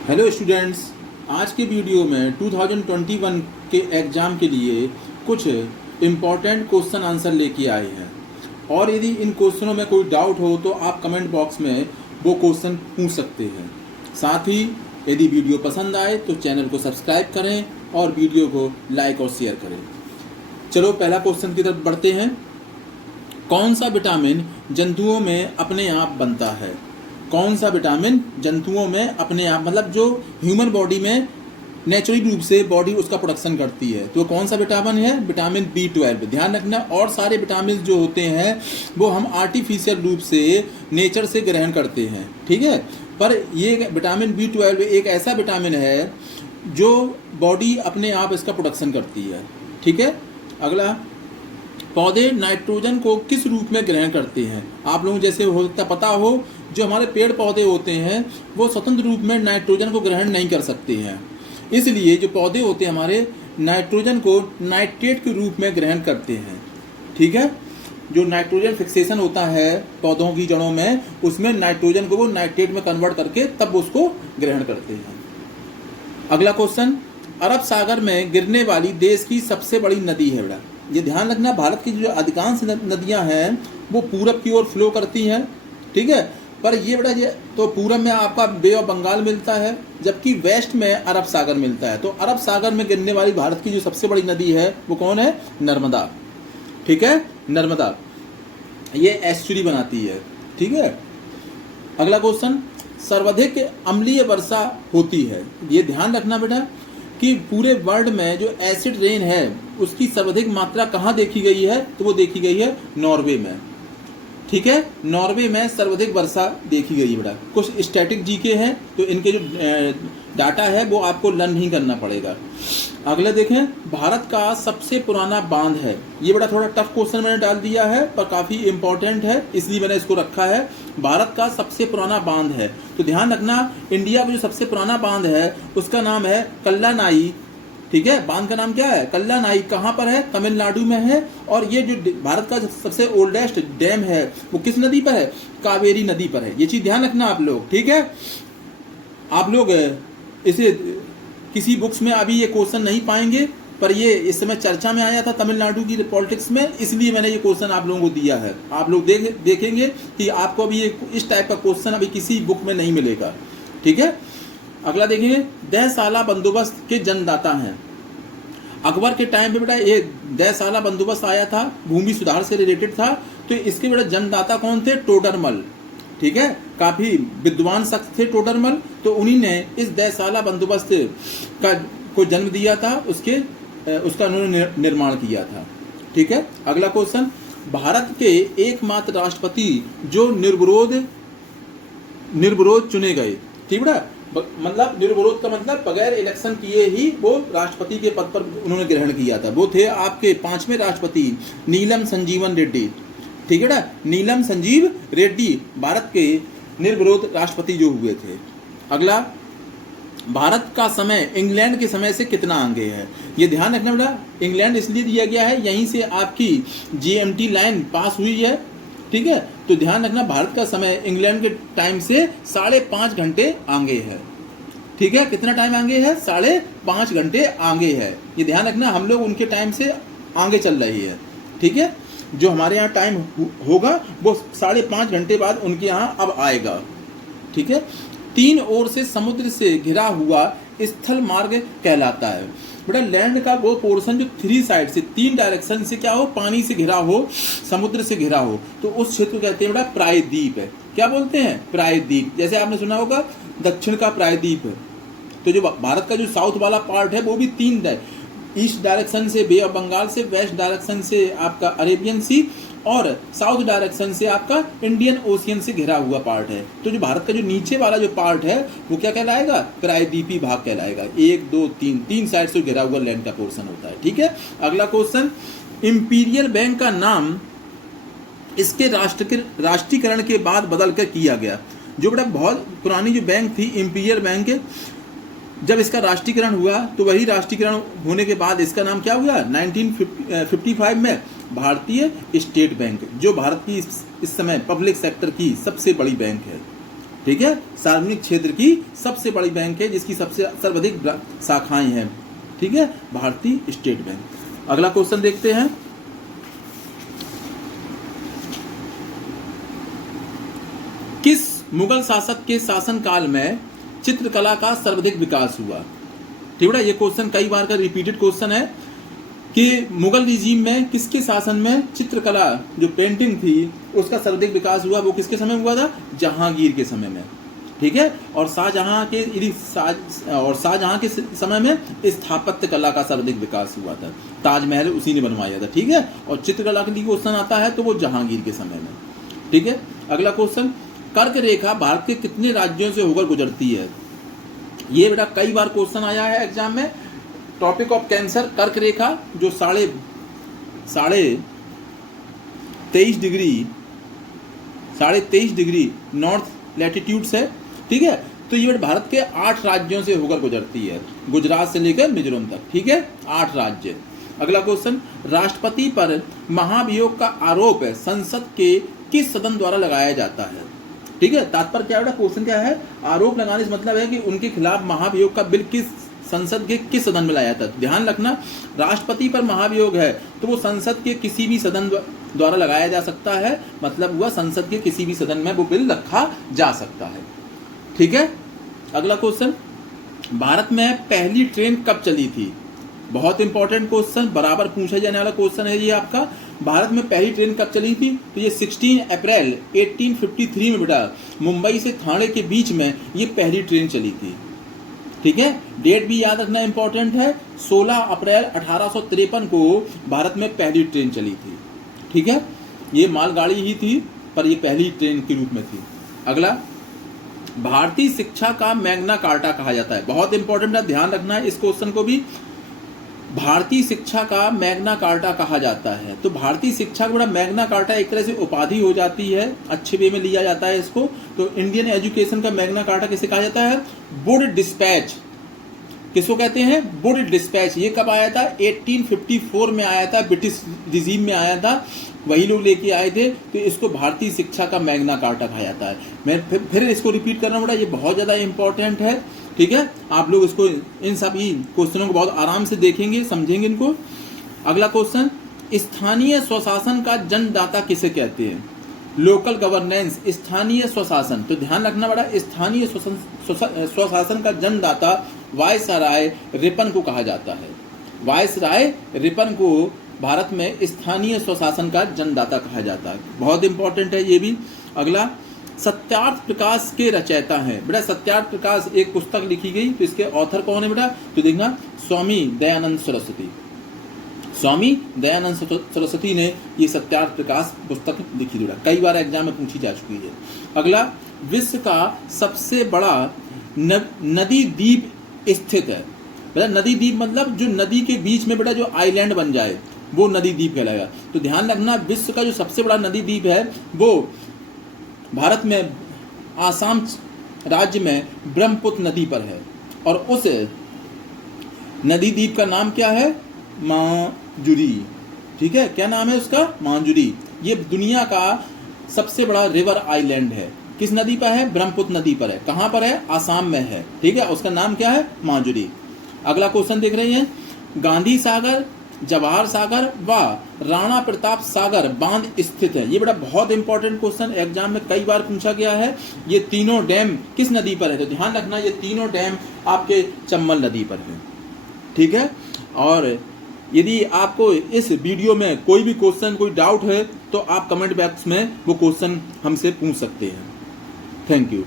Hello students, आज के video में 2021 के एग्ज़ाम के लिए कुछ इम्पॉर्टेंट क्वेश्चन आंसर लेके आए हैं। और यदि इन क्वेश्चनों में कोई डाउट हो तो आप कमेंट बॉक्स में वो क्वेश्चन पूछ सकते हैं। साथ ही यदि वीडियो पसंद आए तो चैनल को सब्सक्राइब करें और वीडियो को लाइक और शेयर करें। चलो पहला क्वेश्चन की तरफ बढ़ते हैं। कौन सा विटामिन जंतुओं में अपने आप बनता है? कौन सा विटामिन जंतुओं में अपने आप, मतलब जो ह्यूमन बॉडी में नेचुरली रूप से बॉडी उसका प्रोडक्शन करती है, तो कौन सा विटामिन है? Vitamin B12। ध्यान रखना, और सारे विटामिन जो होते हैं वो हम आर्टिफिशियल रूप से नेचर से ग्रहण करते हैं, ठीक है। पर ये विटामिन B12 एक ऐसा विटामिन है जो बॉडी अपने आप इसका प्रोडक्शन करती है, ठीक है। अगला, पौधे नाइट्रोजन को किस रूप में ग्रहण करते हैं? आप लोगों जैसे हो सकता पता हो, जो हमारे पेड़ पौधे होते हैं वो स्वतंत्र रूप में नाइट्रोजन को ग्रहण नहीं कर सकते हैं, इसलिए जो पौधे होते हैं हमारे नाइट्रोजन को नाइट्रेट के रूप में ग्रहण करते हैं, ठीक है। जो नाइट्रोजन फिक्सेशन होता है पौधों की जड़ों में, उसमें नाइट्रोजन को वो नाइट्रेट में कन्वर्ट करके तब उसको ग्रहण करते हैं। अगला क्वेश्चन, अरब सागर में गिरने वाली देश की सबसे बड़ी नदी है बेटा। ये ध्यान रखना, भारत की जो अधिकांश नदियां हैं वो पूरब की ओर फ्लो करती हैं, ठीक है। पर ये बेटा ये तो पूरब में आपका बे ऑफ बंगाल मिलता है, जबकि वेस्ट में अरब सागर मिलता है। तो अरब सागर में गिरने वाली भारत की जो सबसे बड़ी नदी है वो कौन है? नर्मदा, ठीक है। नर्मदा ये एस्चुरी बनाती है, ठीक है। अगला क्वेश्चन, सर्वाधिक अम्लीय वर्षा होती है। ये ध्यान रखना बेटा कि पूरे वर्ल्ड में जो एसिड रेन है उसकी सर्वाधिक मात्रा कहाँ देखी गई है? तो वो देखी गई है नॉर्वे में, ठीक है। नॉर्वे में सर्वाधिक वर्षा देखी गई बेटा। कुछ स्टैटिक जीके हैं तो इनके जो डाटा है वो आपको लर्न नहीं करना पड़ेगा। अगला देखें, भारत का सबसे पुराना बांध है। ये बड़ा थोड़ा टफ क्वेश्चन मैंने डाल दिया है पर काफ़ी इंपॉर्टेंट है, इसलिए मैंने इसको रखा है। भारत का सबसे पुराना बांध है, तो ध्यान रखना इंडिया में जो सबसे पुराना बांध है उसका नाम है कल्लानाई, ठीक है। बांध का नाम क्या है? कल्लानाई। कहाँ पर है? तमिलनाडु में है। और ये जो भारत का सबसे ओल्डेस्ट डैम है वो किस नदी पर है? कावेरी नदी पर है। ये चीज़ ध्यान रखना आप लोग, ठीक है। आप लोग इसे किसी बुक्स में अभी ये क्वेश्चन नहीं पाएंगे, पर ये इस समय चर्चा में आया था तमिलनाडु की पॉलिटिक्स में, इसलिए मैंने ये क्वेश्चन आप लोगों को दिया है। आप लोग देखेंगे कि आपको अभी ये इस टाइप का क्वेश्चन अभी किसी बुक में नहीं मिलेगा, ठीक है। अगला देखेंगे, दहसाला बंदोबस्त के जन्मदाता हैं। अकबर के टाइम पे बेटा ये दहसाला बंदोबस्त आया था, भूमि सुधार से रिलेटेड था। तो इसके बेटा जन्मदाता कौन थे? टोडरमल, ठीक है। काफी विद्वान शख्स थे टोडरमल, तो उन्हीं ने इस दहसाला बंदोबस्त को जन्म दिया था, उसका उन्होंने निर्माण किया था, ठीक है। अगला क्वेश्चन, भारत के एकमात्र राष्ट्रपति जो निर्विरोध चुने गए, ठीक है। मतलब निर्विरोध का मतलब बगैर इलेक्शन किए ही वो राष्ट्रपति के पद पर उन्होंने ग्रहण किया था, वो थे आपके 5वें राष्ट्रपति नीलम संजीवन रेड्डी, ठीक है ना। नीलम संजीव रेड्डी भारत के निर्विरोध राष्ट्रपति जो हुए थे। अगला, भारत का समय इंग्लैंड के समय से कितना आगे है? ये ध्यान रखना बेटा, इंग्लैंड इसलिए दिया गया है यहीं से आपकी GMT लाइन पास हुई है, ठीक है। तो ध्यान रखना भारत का समय इंग्लैंड के टाइम से 5.5 घंटे आगे है, ठीक है। कितना टाइम आगे है? 5.5 घंटे आगे है। ये ध्यान रखना, हम लोग उनके टाइम से आगे चल रही है, ठीक है। जो हमारे यहाँ टाइम होगा वो 5.5 घंटे बाद उनके यहाँ अब आएगा, ठीक है। 3 ओर से समुद्र से घिरा हुआ स्थल मार्ग कहलाता है। बेटा लैंड का वो पोर्शन जो 3 साइड से 3 डायरेक्शन से क्या हो, पानी से घिरा हो, समुद्र से घिरा हो, तो उस क्षेत्र को कहते हैं बेटा प्रायद्वीप है। क्या बोलते हैं? प्रायद्वीप। जैसे आपने सुना होगा दक्षिण का प्रायद्वीप है। तो जो भारत का जो साउथ वाला पार्ट है वो भी 3 है, ईस्ट डायरेक्शन से बे ऑफ बंगाल से, वेस्ट डायरेक्शन से आपका अरेबियन सी, और साउथ डायरेक्शन से आपका इंडियन ओशियन से घिरा हुआ पार्ट है। तो जो भारत का जो नीचे वाला जो पार्ट है वो क्या कहलाएगा? प्रायद्वीपीय भाग कहलाएगा। 1 2 3 साइड से घिरा हुआ लैंड का पोर्शन होता है, ठीक है। अगला क्वेश्चन, इंपीरियल बैंक का नाम इसके राष्ट्रीयकरण के बाद बदल कर किया गया। जो बेटा बहुत पुरानी जो बैंक थी इंपीरियल बैंक, जब इसका राष्ट्रीयकरण हुआ तो वही राष्ट्रीयकरण होने के बाद इसका नाम क्या हुआ? 1955 में भारतीय स्टेट बैंक, जो भारत की इस समय पब्लिक सेक्टर की सबसे बड़ी बैंक है, ठीक है, सार्वजनिक क्षेत्र की सबसे बड़ी बैंक है जिसकी सबसे सर्वाधिक शाखाएं हैं, ठीक है, भारतीय स्टेट बैंक। अगला क्वेश्चन देखते हैं। किस मुगल शासक के शासनकाल में चित्रकला का सर्वाधिक विकास हुआ? ठीक है, ये क्वेश्चन कई बार का रिपीटेड क्वेश्चन है कि मुगल रिजीम में किसके शासन में चित्रकला जो पेंटिंग थी उसका सर्वाधिक विकास हुआ, वो किसके समय हुआ था? जहांगीर के समय में, ठीक है। और शाहजहां के समय में स्थापत्य कला का सर्वाधिक विकास हुआ था, ताजमहल उसी ने बनवाया था, ठीक है। और चित्रकला के लिए क्वेश्चन आता है तो वो जहांगीर के समय में, ठीक है। अगला क्वेश्चन, कर्क रेखा भारत के कितने राज्यों से होकर गुजरती है? ये बेटा कई बार क्वेश्चन आया है एग्जाम में। टॉपिक ऑफ कैंसर, कर्क रेखा जो साढ़े तेईस डिग्री नॉर्थ लैटिट्यूड से, ठीक है। तो ये भारत के 8 राज्यों से होकर गुजरती है, गुजरात से लेकर मिजोरम तक, ठीक है, 8 राज्य। अगला क्वेश्चन, राष्ट्रपति पर महाभियोग का आरोप संसद के किस सदन द्वारा लगाया जाता है? ठीक है, तात्पर्य क्या है, क्वेश्चन क्या है, आरोप लगाने से मतलब है कि उनके खिलाफ महाभियोग का बिल किस संसद के किस सदन में लाया था। ध्यान रखना, राष्ट्रपति पर महाभियोग है तो वो संसद के किसी भी सदन द्वारा लगाया जा सकता है, मतलब हुआ संसद के किसी भी सदन में वो बिल रखा जा सकता है, ठीक है। अगला क्वेश्चन, भारत में पहली ट्रेन कब चली थी? बहुत इंपॉर्टेंट क्वेश्चन, बराबर पूछा जाने वाला क्वेश्चन है ये आपका। भारत में पहली ट्रेन कब चली थी? तो ये 16 अप्रैल 1853 में बेटा मुंबई से ठाणे के बीच में ये पहली ट्रेन चली थी, ठीक है। डेट भी याद रखना इंपॉर्टेंट है, 16 अप्रैल 1853 को भारत में पहली ट्रेन चली थी, ठीक है। ये मालगाड़ी ही थी पर ये पहली ट्रेन के रूप में थी। अगला, भारतीय शिक्षा का मैग्ना कार्टा कहा जाता है, बहुत इंपॉर्टेंट है, ध्यान रखना है इस क्वेश्चन को भी। भारतीय शिक्षा का मैग्ना कार्टा कहा जाता है, तो भारतीय शिक्षा का बड़ा मैग्ना कार्टा एक तरह से उपाधि हो जाती है, अच्छे वे में लिया जाता है इसको। तो इंडियन एजुकेशन का मैग्ना कार्टा किसे कहा जाता है? वुड डिस्पैच, किसको कहते हैं? Wood dispatch. ये कब आया था? 1854 में आया था, ब्रिटिश रिजीम में आया था, वही लोग लेके आए थे, तो इसको भारतीय शिक्षा का मैग्ना कार्टा कहा जाता है। मैं फिर इसको रिपीट करना पड़ा, ये बहुत ज़्यादा इंपॉर्टेंट है, ठीक है। आप लोग इसको इन सभी क्वेश्चनों को बहुत आराम से देखेंगे, समझेंगे इनको। अगला क्वेश्चन, स्थानीय स्वशासन का जन्मदाता किसे कहते हैं? लोकल गवर्नेंस, स्थानीय स्वशासन। तो ध्यान रखना बड़ा, स्थानीय स्वशासन का जन्मदाता वायसराय रिपन को कहा जाता है। वायसराय रिपन को भारत में स्थानीय स्वशासन का जन्मदाता कहा जाता है, बहुत इंपॉर्टेंट है ये भी। अगला, सत्यार्थ प्रकाश के रचयिता हैं बेटा। सत्यार्थ प्रकाश एक पुस्तक लिखी गई, तो इसके ऑथर कौन है बेटा? तो देखना, स्वामी दयानंद सरस्वती। स्वामी दयानंद सरस्वती ने ये सत्यार्थ प्रकाश पुस्तक लिखी बेटा, कई बार एग्जाम में पूछी जा चुकी है। अगला, विश्व का सबसे बड़ा नदी द्वीप स्थित है बेटा। नदी द्वीप मतलब जो नदी के बीच में बेटा जो आइलैंड बन जाए वो नदी द्वीप कहलाएगा। तो ध्यान रखना, विश्व का जो सबसे बड़ा नदी द्वीप है वो भारत में आसाम राज्य में ब्रह्मपुत्र नदी पर है, और उस नदी द्वीप का नाम क्या है? मांजुरी, ठीक है। क्या नाम है उसका? मांजुरी। ये दुनिया का सबसे बड़ा रिवर आइलैंड है, किस नदी पर है? ब्रह्मपुत्र नदी पर है। कहाँ पर है? आसाम में है, ठीक है। उसका नाम क्या है? मांजुरी। अगला क्वेश्चन देख रहे हैं, गांधी सागर, जवाहर सागर व राणा प्रताप सागर बांध स्थित है। ये बड़ा बहुत इंपॉर्टेंट क्वेश्चन एग्जाम में कई बार पूछा गया है। ये तीनों डैम किस नदी पर है? तो ध्यान रखना, ये तीनों डैम आपके चंबल नदी पर है, ठीक है। और यदि आपको इस वीडियो में कोई भी क्वेश्चन, कोई डाउट है तो आप कमेंट बॉक्स में वो क्वेश्चन हमसे पूछ सकते हैं। Thank you.